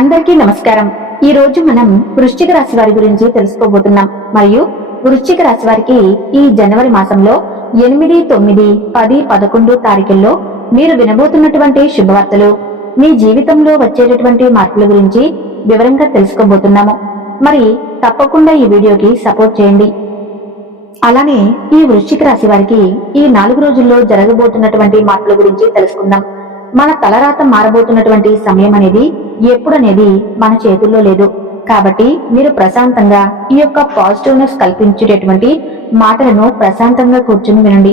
అందరికీ నమస్కారం. ఈ రోజు మనం వృశ్చిక రాశి వారి గురించి తెలుసుకోబోతున్నాం. మరియు వృశ్చిక రాశి వారికి ఈ జనవరి మాసంలో 8, 9, 10, 11 తారీఖుల్లో మీరు వినబోతున్నటువంటి శుభవార్తలు, మీ జీవితంలో వచ్చేటటువంటి మార్పుల గురించి వివరంగా తెలుసుకోబోతున్నాము. మరి తప్పకుండా ఈ వీడియోకి సపోర్ట్ చేయండి. అలానే ఈ వృశ్చిక రాశి వారికి ఈ 4 రోజుల్లో జరగబోతున్నటువంటి మార్పుల గురించి తెలుసుకుందాం. మన తలరాత మారబోతున్నటువంటి సమయం అనేది ఎప్పుడనేది మన చేతుల్లో లేదు. కాబట్టి మీరు ప్రశాంతంగా ఈ యొక్క పాజిటివ్నెస్ కల్పించేటటువంటి మాటలను ప్రశాంతంగా కూర్చుని వినండి.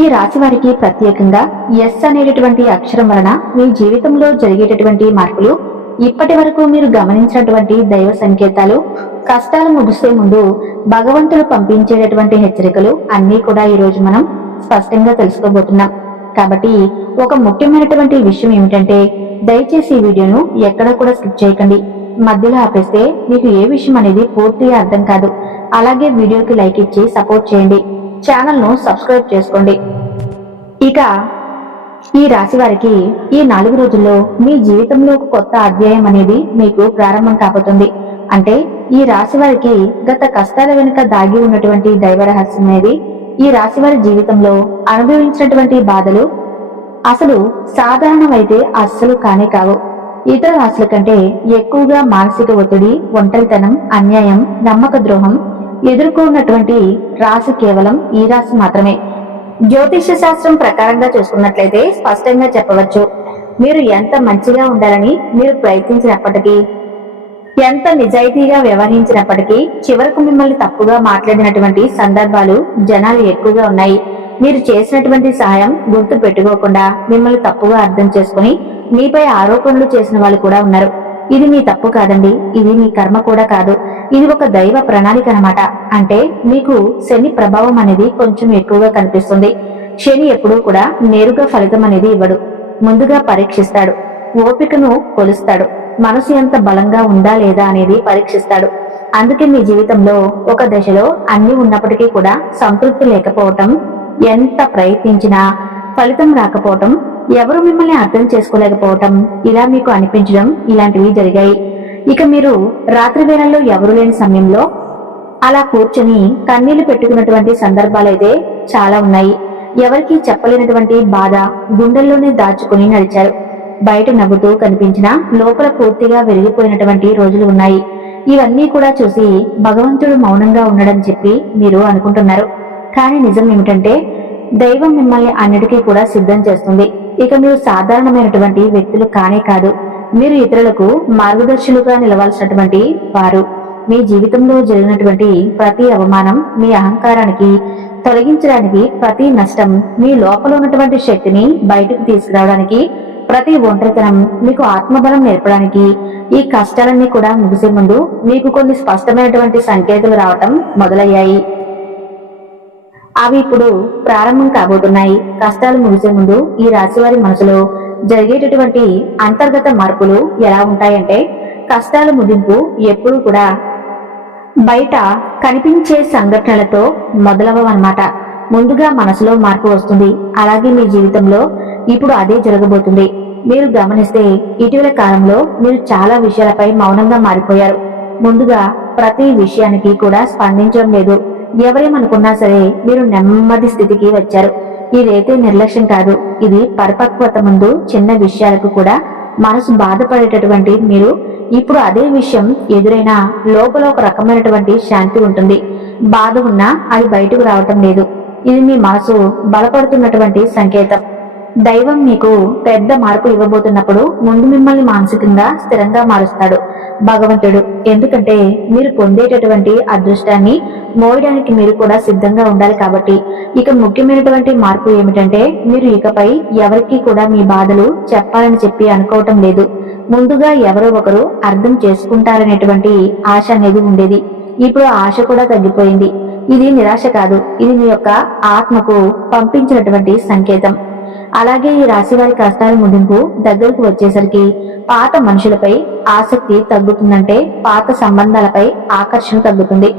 ఈ రాశి వారికి ప్రత్యేకంగా ఎస్ అనేటటువంటి అక్షరం వలన మీ జీవితంలో జరిగేటటువంటి మార్పులు, ఇప్పటి వరకు మీరు గమనించినటువంటి దైవ సంకేతాలు, కష్టాలు ముగిసే ముందు భగవంతుడు పంపించేటటువంటి హెచ్చరికలు అన్నీ కూడా ఈ రోజు మనం స్పష్టంగా తెలుసుకోబోతున్నాం. కాబట్టి ఒక ముఖ్యమైనటువంటి విషయం ఏమిటంటే, దయచేసి ఈ వీడియోను ఎక్కడ కూడా స్కిప్ చేయకండి. మధ్యలో ఆపేస్తే మీకు ఏ విషయం అనేది పూర్తిగా అర్థం కాదు. అలాగే వీడియోకి లైక్ ఇచ్చి సపోర్ట్ చేయండి. ఛానల్ ను సబ్స్క్రైబ్ చేసుకోండి. ఇక ఈ రాశి వారికి ఈ 4 రోజుల్లో మీ జీవితంలో ఒక కొత్త అధ్యాయం అనేది మీకు ప్రారంభం కాబోతుంది. అంటే ఈ రాశి వారికి గత కష్టాల వెనుక దాగి ఉన్నటువంటి దైవ రహస్యం అనేది, ఈ రాశి వారి జీవితంలో అనుభవించినటువంటి బాధలు అసలు సాధారణమైతే అస్సలు కానే కావు. ఇతర రాశుల కంటే ఎక్కువగా మానసిక ఒత్తిడి, ఒంటరితనం, అన్యాయం, నమ్మక ద్రోహం ఎదుర్కొన్నటువంటి రాశి కేవలం ఈ రాశి మాత్రమే. జ్యోతిష్య శాస్త్రం ప్రకారంగా చూసుకున్నట్లయితే స్పష్టంగా చెప్పవచ్చు, మీరు ఎంత మంచిగా ఉండాలని మీరు ప్రయత్నించినప్పటికీ, ఎంత నిజాయితీగా వ్యవహరించినప్పటికీ చివరకు మిమ్మల్ని తప్పుగా మాట్లాడినటువంటి సందర్భాలు జనాలు ఎక్కువగా ఉన్నాయి. మీరు చేసినటువంటి సహాయం గుర్తు పెట్టుకోకుండా మిమ్మల్ని తప్పుగా అర్థం చేసుకుని మీపై ఆరోపణలు చేసిన వాళ్ళు కూడా ఉన్నారు. ఇది మీ తప్పు కాదండి, ఇది మీ కర్మ కూడా కాదు, ఇది ఒక దైవ ప్రణాళిక అన్నమాట. అంటే మీకు శని ప్రభావం అనేది కొంచెం ఎక్కువగా కనిపిస్తుంది. శని ఎప్పుడూ కూడా నేరుగా ఫలితం అనేది ఇవ్వడు. ముందుగా పరీక్షిస్తాడు, ఓపికను కొలుస్తాడు, మనసు ఎంత బలంగా ఉందా లేదా అనేది పరీక్షిస్తాడు. అందుకే మీ జీవితంలో ఒక దశలో అన్ని ఉన్నప్పటికీ కూడా సంతృప్తి లేకపోవటం, ఎంత ప్రయత్నించినా ఫలితం రాకపోవటం, ఎవరు మిమ్మల్ని అర్థం చేసుకోలేకపోవటం, ఇలా మీకు అనిపించడం, ఇలాంటివి జరిగాయి. ఇక మీరు రాత్రి వేళల్లో ఎవరు లేని సమయంలో అలా కూర్చొని కన్నీళ్లు పెట్టుకున్నటువంటి సందర్భాలైతే చాలా ఉన్నాయి. ఎవరికీ చెప్పలేనటువంటి బాధ గుండెల్లోనే దాచుకుని నడిచారు. బయట నవ్వుతూ కనిపించినా లోపల పూర్తిగా విరిగిపోయినటువంటి రోజులు ఉన్నాయి. ఇవన్నీ కూడా చూసి భగవంతుడు మౌనంగా ఉన్నాడని చెప్పి మీరు అనుకుంటున్నారు. కానీ నిజం ఏమిటంటే, దైవం మిమ్మల్ని అన్నిటికీ కూడా సిద్ధం చేస్తుంది. ఇక మీరు సాధారణమైనటువంటి వ్యక్తులు కానే కాదు, మీరు ఇతరులకు మార్గదర్శులుగా నిలవాల్సినటువంటి వారు. మీ జీవితంలో జరిగినటువంటి ప్రతి అవమానం మీ అహంకారానికి తొలగించడానికి, ప్రతి నష్టం మీ లోపల ఉన్నటువంటి శక్తిని బయటకు తీసుకురావడానికి, ప్రతి ఒంటరితనం మీకు ఆత్మబలం నేర్పడానికి, ఈ కష్టాలన్నీ కూడా ముగిసే ముందు మీకు కొన్ని స్పష్టమైనటువంటి సంకేతాలు రావటం మొదలయ్యాయి. అవి ఇప్పుడు ప్రారంభం కాబోతున్నాయి. కష్టాలు ముగిసే ముందు ఈ రాశివారి మనసులో జరిగేటటువంటి అంతర్గత మార్పులు ఎలా ఉంటాయంటే, కష్టాల ముగింపు ఎప్పుడూ కూడా బయట కనిపించే సంఘటనలతో మొదలవన్నమాట. ముందుగా మనసులో మార్పు వస్తుంది. అలాగే మీ జీవితంలో ఇప్పుడు అదే జరగబోతుంది. మీరు గమనిస్తే ఇటీవల కాలంలో మీరు చాలా విషయాలపై మౌనంగా మారిపోయారు. ముందుగా ప్రతి విషయానికి కూడా స్పందించడం లేదు. ఎవరేమనుకున్నా సరే మీరు నెమ్మది స్థితికి వచ్చారు. ఇదైతే నిర్లక్ష్యం కాదు, ఇది పరిపక్వత. ముందు చిన్న విషయాలకు కూడా మనసు బాధపడేటటువంటి మీరు ఇప్పుడు అదే విషయం ఎదురైనా లోపల ఒక రకమైనటువంటి శాంతి ఉంటుంది. బాధ ఉన్నా అది బయటకు రావటం లేదు. ఇది మీ మనసు బలపడుతున్నటువంటి సంకేతం. దైవం మీకు పెద్ద మార్పు ఇవ్వబోతున్నప్పుడు ముందు మిమ్మల్ని మానసికంగా స్థిరంగా మారుస్తాడు భగవంతుడు. ఎందుకంటే మీరు పొందేటటువంటి అదృష్టాన్ని మోయడానికి మీరు కూడా సిద్ధంగా ఉండాలి. కాబట్టి ఇక ముఖ్యమైనటువంటి మార్పు ఏమిటంటే, మీరు ఇకపై ఎవరికి కూడా మీ బాధలు చెప్పాలని చెప్పి అనుకోవటం లేదు. ముందుగా ఎవరో ఒకరు అర్థం చేసుకుంటారనేటువంటి ఆశ అనేది ఉండేది. ఇప్పుడు ఆశ కూడా తగ్గిపోయింది. ఇది నిరాశ కాదు, ఇది మీ యొక్క ఆత్మకు పంపించినటువంటి సంకేతం. అలాగే ఈ రాశి వారి కష్టాల ముగింపు దగ్గరకు వచ్చేసరికి పాత మనుషులపై ఆసక్తి తగ్గుతుందంటే పాత సంబంధాలపై ఆకర్షణ తగ్గుతుంది.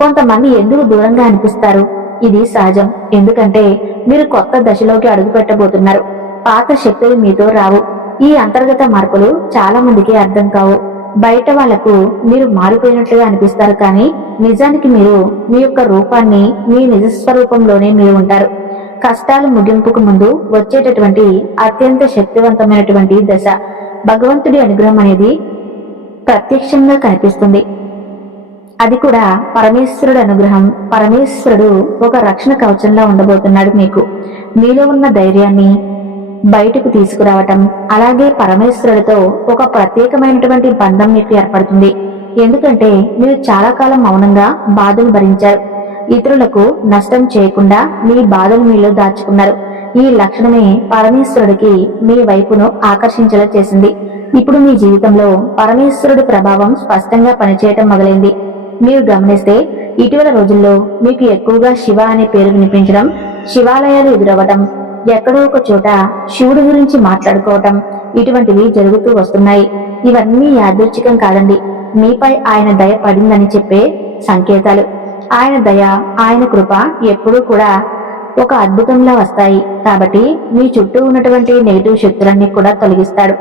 కొంతమంది ఎందుకు దూరంగా అనిపిస్తారు, ఇది సహజం. ఎందుకంటే మీరు కొత్త దశలోకి అడుగు పెట్టబోతున్నారు. పాత శక్తులు మీతో రావు. ఈ అంతర్గత మార్పులు చాలా మందికి అర్థం కావు. బయట వాళ్లకు మీరు మారిపోయినట్లుగా అనిపిస్తారు, కానీ నిజానికి మీరు మీ యొక్క రూపాన్ని, మీ నిజస్వరూపంలోనే మీరు ఉంటారు. కష్టాలు ముగింపుకు ముందు వచ్చేటటువంటి అత్యంత శక్తివంతమైనటువంటి దశ భగవంతుడి అనుగ్రహం అనేది ప్రత్యక్షంగా కనిపిస్తుంది. అది కూడా పరమేశ్వరుడు అనుగ్రహం. పరమేశ్వరుడు ఒక రక్షణ కవచంలా ఉండబోతున్నాడు. మీలో ఉన్న ధైర్యాన్ని బయటకు తీసుకురావటం, అలాగే పరమేశ్వరుడితో ఒక ప్రత్యేకమైనటువంటి బంధం మీకు ఏర్పడుతుంది. ఎందుకంటే మీరు చాలా కాలం మౌనంగా బాధను భరించారు. ఇతరులకు నష్టం చేయకుండా మీ బాధలు మీలో దాచుకున్నారు. ఈ లక్షణమే పరమేశ్వరుడికి మీ వైపును ఆకర్షించేలా చేసింది. ఇప్పుడు మీ జీవితంలో పరమేశ్వరుడి ప్రభావం స్పష్టంగా పనిచేయటం మొదలైంది. మీరు గమనిస్తే ఇటీవల రోజుల్లో మీకు ఎక్కువగా శివ అనే పేరు వినిపించడం, శివాలయాలు ఎదురవ్వటం, ఎక్కడో ఒక చోట శివుడి గురించి మాట్లాడుకోవటం, ఇటువంటివి జరుగుతూ వస్తున్నాయి. ఇవన్నీ యాదృచ్ఛికం కాదండి, మీపై ఆయన దయ పడిందని చెప్పే సంకేతాలు. ఆయన దయ, ఆయన కృప ఎప్పుడూ కూడా ఒక అద్భుతంలా వస్తాయి. కాబట్టి మీ చుట్టూ ఉన్నటువంటి నెగిటివ్ శక్తులన్నీ కూడా తొలగిస్తాడు.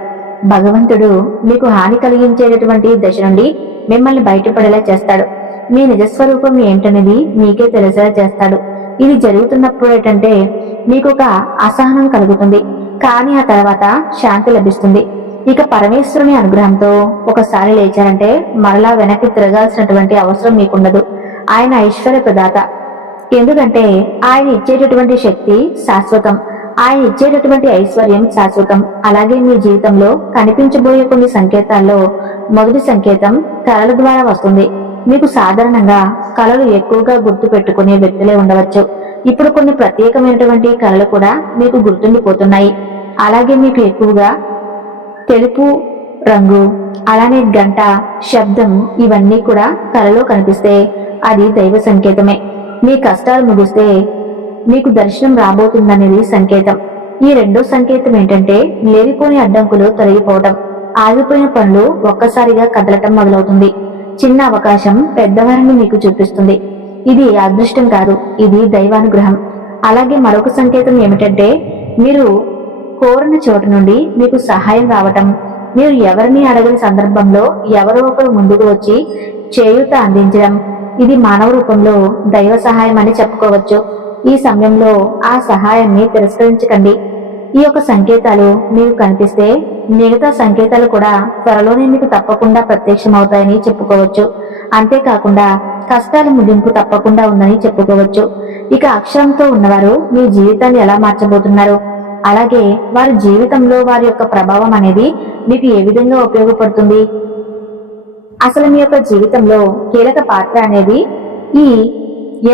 భగవంతుడు మీకు హాని కలిగించేటటువంటి దశ నుండి మిమ్మల్ని బయటపడేలా చేస్తాడు. మీ నిజస్వరూపం ఏంటనేది మీకే తెలిసేలా చేస్తాడు. ఇది జరుగుతున్నప్పుడు ఏంటంటే మీకు ఒక అసహనం కలుగుతుంది, కానీ ఆ తర్వాత శాంతి లభిస్తుంది. ఇక పరమేశ్వరుని అనుగ్రహంతో ఒకసారి లేచారంటే మరలా వెనక్కి తిరగాల్సినటువంటి అవసరం మీకుండదు. ఆయన ఐశ్వర్య ప్రదాత. ఎందుకంటే ఆయన ఇచ్చేటటువంటి శక్తి శాశ్వతం, ఆయన ఇచ్చేటటువంటి ఐశ్వర్యం శాశ్వతం. అలాగే మీ జీవితంలో కనిపించబోయే కొన్ని సంకేతాల్లో మొదటి సంకేతం కళల ద్వారా వస్తుంది. మీకు సాధారణంగా కళలు ఎక్కువగా గుర్తు పెట్టుకునే వ్యక్తులే ఉండవచ్చు. ఇప్పుడు కొన్ని ప్రత్యేకమైనటువంటి కళలు కూడా మీకు గుర్తుండిపోతున్నాయి. అలాగే మీకు ఎక్కువగా తెలుపు రంగు, అలానే గంట శబ్దం, ఇవన్నీ కూడా కళలో కనిపిస్తే అది దైవ సంకేతమే. మీ కష్టాలు ముగిస్తే మీకు దర్శనం రాబోతుందనేది సంకేతం. ఈ రెండో సంకేతం ఏంటంటే లేనిపోని అడ్డంకులు తొలగిపోవటం, ఆగిపోయిన పనులు ఒక్కసారిగా కదలటం మొదలవుతుంది. చిన్న అవకాశం పెద్దవారిని మీకు చూపిస్తుంది. ఇది అదృష్టం కాదు, ఇది దైవానుగ్రహం. అలాగే మరొక సంకేతం ఏమిటంటే మీరు కోరిన చోటు నుండి మీకు సహాయం రావటం. మీరు ఎవరిని అడగని సందర్భంలో ఎవరో ఒకరు ముందుకు వచ్చి చేయూత అందించడం, ఇది మానవ రూపంలో దైవ సహాయం అని చెప్పుకోవచ్చు. ఈ సమయంలో ఆ సహాయాన్ని తిరస్కరించకండి. ఈ యొక్క సంకేతాలు మీకు కనిపిస్తే మిగతా సంకేతాలు కూడా త్వరలోనే మీకు తప్పకుండా ప్రత్యక్షమవుతాయని చెప్పుకోవచ్చు. అంతేకాకుండా కష్టాల ముగింపు తప్పకుండా ఉందని చెప్పుకోవచ్చు. ఇక అక్షరంతో ఉన్నవారు మీ జీవితాన్ని ఎలా మార్చబోతున్నారు, అలాగే వారి జీవితంలో వారి యొక్క ప్రభావం అనేది మీకు ఏ విధంగా ఉపయోగపడుతుంది, అసలు మీ యొక్క జీవితంలో కీలక పాత్ర అనేది ఈ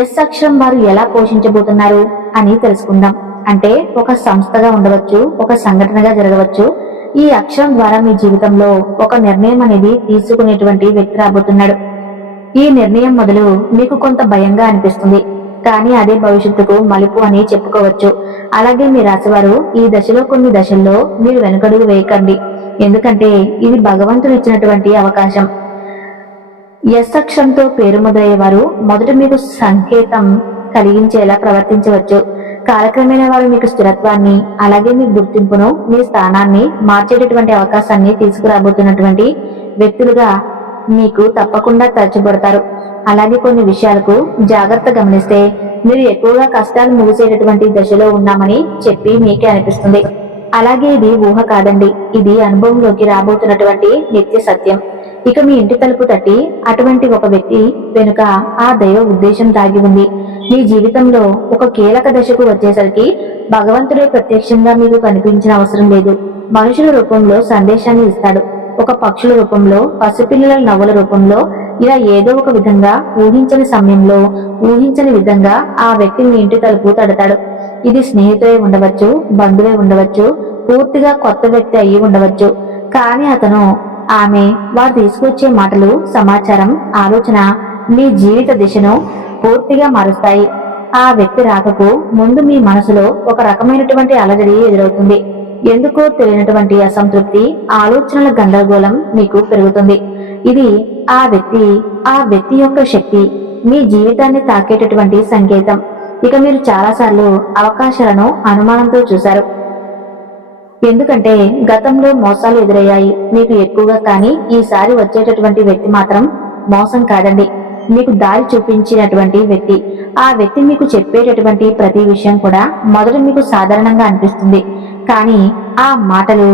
ఎస్ అక్షరం వారు ఎలా పోషించబోతున్నారు అని తెలుసుకుందాం. అంటే ఒక సంస్థగా ఉండవచ్చు, ఒక సంఘటనగా జరగవచ్చు. ఈ అక్షరం ద్వారా మీ జీవితంలో ఒక నిర్ణయం అనేది తీసుకునేటువంటి వ్యక్తి రాబోతున్నాడు. ఈ నిర్ణయం మొదలు మీకు కొంత భయంగా అనిపిస్తుంది, కానీ అదే భవిష్యత్తుకు మలుపు అని చెప్పుకోవచ్చు. అలాగే మీ రాశివారు ఈ దశలో కొన్ని దశల్లో మీరు వెనుకడుగు వేయకండి, ఎందుకంటే ఇది భగవంతుడు ఇచ్చినటువంటి అవకాశం. ఎస్ అక్షరంతో పేరు మొదలయ్యేవారు మొదట మీకు సంకేతం కలిగించేలా ప్రవర్తించవచ్చు. కాలక్రమేణా వారు మీకు స్థిరత్వాన్ని, అలాగే మీ గుర్తింపును, మీ స్థానాన్ని మార్చేటటువంటి అవకాశాన్ని తీసుకురాబోతున్నటువంటి వ్యక్తులుగా మీకు తప్పకుండా తరచబడతారు. అలాగే కొన్ని విషయాలకు జాగ్రత్త గమనిస్తే మీరు ఎక్కువగా కష్టాలు ముగిసేటటువంటి దశలో ఉన్నామని చెప్పి మీకే అనిపిస్తుంది. అలాగే ఇది ఊహ కాదండి, ఇది అనుభవంలోకి రాబోతున్నటువంటి నిత్య సత్యం. ఇక మీ ఇంటి తలుపు తట్టి అటువంటి ఒక వ్యక్తి వెనుక ఆ దైవ ఉద్దేశం దాగి ఉంది. మీ జీవితంలో ఒక కీలక దశకు వచ్చేసరికి భగవంతుడే ప్రత్యక్షంగా మీకు కనిపించిన అవసరం లేదు. మనుషుల రూపంలో సందేశాన్ని ఇస్తాడు. ఒక పక్షుల రూపంలో, పసిపిల్లల నవ్వుల రూపంలో, ఇలా ఏదో ఒక విధంగా ఊహించని సమయంలో, ఊహించని విధంగా ఆ వ్యక్తి మీ ఇంటి తలుపు తడతాడు. ఇది స్నేహితుడే ఉండవచ్చు, బంధువే ఉండవచ్చు, పూర్తిగా కొత్త వ్యక్తి అయ్యి ఉండవచ్చు. కానీ అతను, ఆమె, వారు తీసుకొచ్చే మాటలు, సమాచారం, ఆలోచన మీ జీవిత దిశను పూర్తిగా మారుస్తాయి. ఆ వ్యక్తి రాకకు ముందు మీ మనసులో ఒక రకమైనటువంటి అలజడి ఎదురవుతుంది. ఎందుకో తెలియనటువంటి అసంతృప్తి, ఆలోచనల గందరగోళం మీకు పెరుగుతుంది. ఇది ఆ వ్యక్తి యొక్క శక్తి మీ జీవితాన్ని తాకేటటువంటి సంకేతం. ఇక మీరు చాలాసార్లు అవకాశాలను అనుమానంతో చూశారు. ఎందుకంటే గతంలో మోసాలు ఎదురయ్యాయి మీకు ఎక్కువగా, కానీ ఈసారి వచ్చేటటువంటి వ్యక్తి మాత్రం మోసం కాదండి, మీకు దారి చూపించినటువంటి వ్యక్తి. ఆ వ్యక్తి మీకు చెప్పేటటువంటి ప్రతి విషయం కూడా మొదట మీకు సాధారణంగా అనిపిస్తుంది, కానీ ఆ మాటలు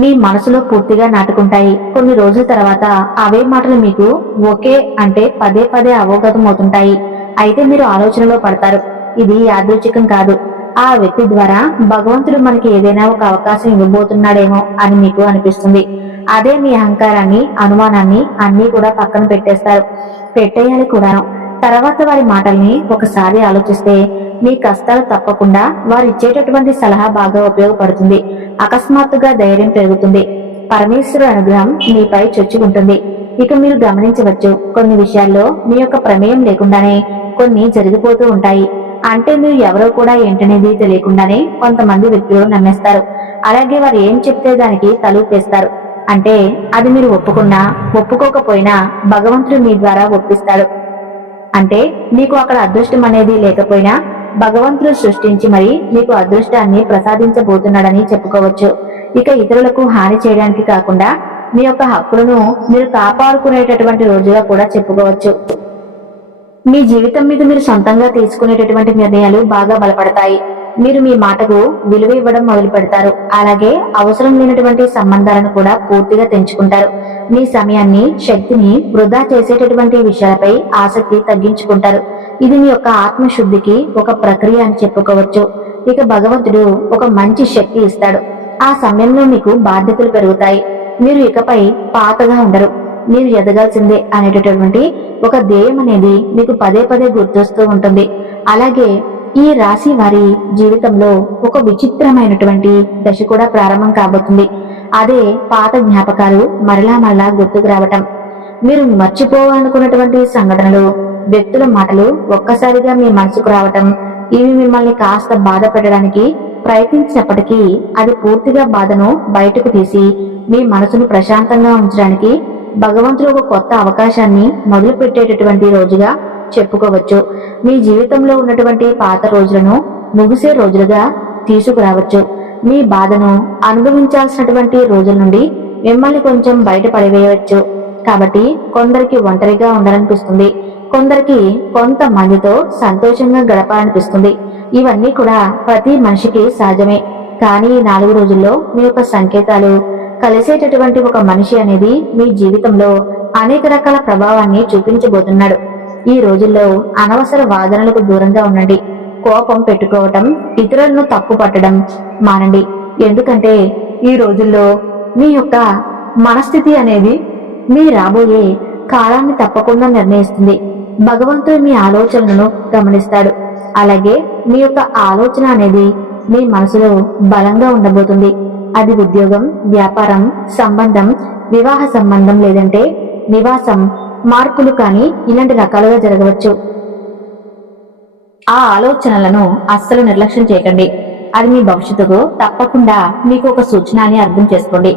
మీ మనసులో పూర్తిగా నాటుకుంటాయి. కొన్ని రోజుల తర్వాత అవే మాటలు మీకు ఒకే అంటే పదే పదే అవగతం అవుతుంటాయి. అయితే మీరు ఆలోచనలో పడతారు, ఇది యాదృచ్ఛికం కాదు, ఆ వ్యక్తి ద్వారా భగవంతుడు మనకి ఏదైనా ఒక అవకాశం ఇవ్వబోతున్నాడేమో అని మీకు అనిపిస్తుంది. అదే మీ అహంకారాన్ని, అనుమానాన్ని అన్ని కూడా పక్కన పెట్టేయాలి కూడా. తర్వాత వారి మాటల్ని ఒకసారి ఆలోచిస్తే మీ కష్టాలు తప్పకుండా వారు ఇచ్చేటటువంటి సలహా బాగా ఉపయోగపడుతుంది. అకస్మాత్తుగా ధైర్యం పెరుగుతుంది. పరమేశ్వరుడు అనుగ్రహం మీపై చొచ్చుకుంటుంది. ఇక మీరు గమనించవచ్చు, కొన్ని విషయాల్లో మీ యొక్క ప్రమేయం లేకుండానే కొన్ని జరిగిపోతూ ఉంటాయి. అంటే మీరు ఎవరో కూడా ఏంటనేది తెలియకుండానే కొంతమంది వ్యక్తులు నమ్మేస్తారు. అలాగే వారు ఏం చెప్తే దానికి తలూపేస్తారు. అంటే అది మీరు ఒప్పుకున్నా ఒప్పుకోకపోయినా భగవంతుడు మీ ద్వారా ఒప్పిస్తాడు. అంటే మీకు అక్కడ అదృష్టం అనేది లేకపోయినా భగవంతుడు సృష్టించి మరి మీకు అదృష్టాన్ని ప్రసాదించబోతున్నాడని చెప్పుకోవచ్చు. ఇక ఇతరులకు హాని చేయడానికి కాకుండా మీ యొక్క హక్కులను మీరు కాపాడుకునేటటువంటి రోజుగా కూడా చెప్పుకోవచ్చు. మీ జీవితం మీద మీరు సొంతంగా తీసుకునేటటువంటి నిర్ణయాలు బాగా బలపడతాయి. మీరు మీ మాటకు విలువ ఇవ్వడం మొదలు పెడతారు. అలాగే అవసరం లేనటువంటి సంబంధాలను కూడా పూర్తిగా తెంచుకుంటారు. మీ సమయాన్ని, శక్తిని వృధా చేసేటటువంటి విషయాలపై ఆసక్తి తగ్గించుకుంటారు. ఇది మీ యొక్క ఆత్మశుద్ధికి ఒక ప్రక్రియ అని చెప్పుకోవచ్చు. ఇక భగవంతుడు ఒక మంచి శక్తి ఇస్తాడు. ఆ సమయంలో మీకు బాధ్యతలు పెరుగుతాయి. మీరు ఇకపై పాతగా ఉండరు. మీరు ఎదగాల్సిందే అనేటటువంటి ఒక ధ్యేయం అనేది మీకు పదే పదే గుర్తొస్తూ ఉంటుంది. అలాగే ఈ రాశి వారి జీవితంలో ఒక విచిత్రమైనటువంటి దశ కూడా ప్రారంభం కాబోతుంది. అదే పాత జ్ఞాపకాలు మరలా గుర్తుకు రావటం. మీరు మర్చిపోవాలనుకున్నటువంటి సంఘటనలు, వ్యక్తుల మాటలు ఒక్కసారిగా మీ మనసుకు రావటం, ఇవి మిమ్మల్ని కాస్త బాధ పెట్టడానికి ప్రయత్నించినప్పటికీ అది పూర్తిగా బాధను బయటకు తీసి మీ మనసును ప్రశాంతంగా ఉంచడానికి భగవంతుడు ఒక కొత్త అవకాశాన్ని మొదలు పెట్టేటటువంటి రోజుగా చెప్పుకోవచ్చు. మీ జీవితంలో ఉన్నటువంటి పాత రోజులను ముగిసే రోజులుగా తీసుకురావచ్చు. మీ బాధను అనుభవించాల్సినటువంటి రోజుల నుండి మిమ్మల్ని కొంచెం బయట పడివేయవచ్చు. కాబట్టి కొందరికి ఒంటరిగా ఉండాలనిపిస్తుంది, కొందరికి కొంతమందితో సంతోషంగా గడపాలనిపిస్తుంది. ఇవన్నీ కూడా ప్రతి మనిషికి సహజమే. కానీ ఈ 4 రోజుల్లో మీ యొక్క సంకేతాలు కలిసేటటువంటి ఒక మనిషి అనేది మీ జీవితంలో అనేక రకాల ప్రభావాన్ని చూపించబోతున్నాడు. ఈ రోజుల్లో అనవసర వాదనలకు దూరంగా ఉండండి. కోపం పెట్టుకోవటం, ఇతరులను తప్పు పట్టడం మానండి. ఎందుకంటే ఈ రోజుల్లో మీ యొక్క మనస్థితి అనేది మీ రాబోయే కాలాన్ని తప్పకుండా నిర్ణయిస్తుంది. భగవంతుడు మీ ఆలోచనలను గమనిస్తాడు. అలాగే మీ యొక్క ఆలోచన అనేది మీ మనసులో బలంగా ఉండబోతుంది. అది ఉద్యోగం, వ్యాపారం, సంబంధం, వివాహ సంబంధం, లేదంటే నివాసం మార్పులు కానీ ఇలాంటి రకాలుగా జరగవచ్చు. ఆ ఆలోచనలను అస్సలు నిర్లక్ష్యం చేయకండి. అది మీ భవిష్యత్తుకు తప్పకుండా మీకు ఒక సూచన అని అర్థం చేసుకోండి.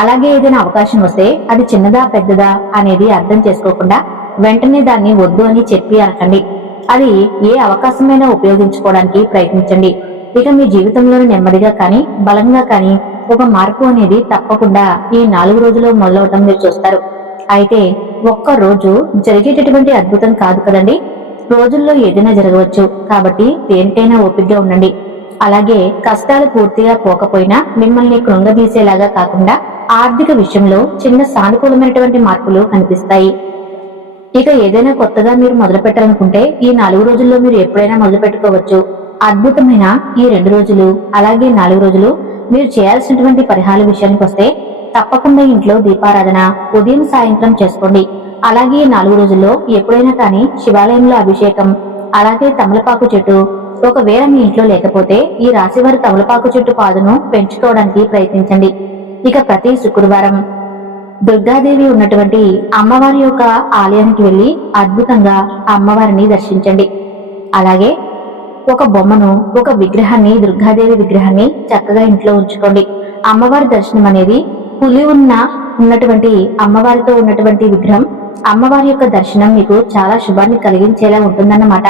అలాగే ఏదైనా అవకాశం వస్తే అది చిన్నదా పెద్దదా అనేది అర్థం చేసుకోకుండా వెంటనే దాన్ని వద్దు అని చెప్పి అనకండి. అది ఏ అవకాశమైనా ఉపయోగించుకోవడానికి ప్రయత్నించండి. ఇక మీ జీవితంలోని నెమ్మదిగా కానీ బలంగా కానీ ఒక మార్పు అనేది తప్పకుండా ఈ 4 రోజుల్లో మొదలవటం మీరు చూస్తారు. అయితే ఒక్క రోజు జరిగేటటువంటి అద్భుతం కాదు కదండి. రోజుల్లో ఏదైనా జరగవచ్చు. కాబట్టి దేనికైనా ఓపికగా ఉండండి. అలాగే కష్టాలు పూర్తిగా పోకపోయినా మిమ్మల్ని కృంగదీసేలాగా కాకుండా ఆర్థిక విషయంలో చిన్న సానుకూలమైనటువంటి మార్పులు కనిపిస్తాయి. ఇక ఏదైనా కొత్తగా మీరు మొదలు పెట్టాలనుకుంటే ఈ 4 రోజుల్లో మీరు ఎప్పుడైనా మొదలు పెట్టుకోవచ్చు. అద్భుతమైన ఈ 2 రోజులు అలాగే 4 రోజులు మీరు చేయాల్సినటువంటి పరిహారాల విషయానికి వస్తే తప్పకుండా ఇంట్లో దీపారాధన ఉదయం సాయంత్రం చేసుకోండి. అలాగే 4 రోజుల్లో ఎప్పుడైనా కానీ శివాలయంలో అభిషేకం, అలాగే తమలపాకు చెట్టు ఒకవేళ మీ ఇంట్లో లేకపోతే ఈ రాశివారి తమలపాకు చెట్టు పాదును పెంచుకోవడానికి ప్రయత్నించండి. ఇక ప్రతి శుక్రవారం దుర్గాదేవి ఉన్నటువంటి అమ్మవారి యొక్క ఆలయానికి వెళ్లి అద్భుతంగా అమ్మవారిని దర్శించండి. అలాగే ఒక బొమ్మను, ఒక విగ్రహాన్ని, దుర్గాదేవి విగ్రహాన్ని చక్కగా ఇంట్లో ఉంచుకోండి. అమ్మవారి దర్శనం అనేది పులి ఉన్నటువంటి అమ్మవారితో ఉన్నటువంటి విగ్రహం, అమ్మవారి యొక్క దర్శనం మీకు చాలా శుభాన్ని కలిగించేలా ఉంటుందన్నమాట.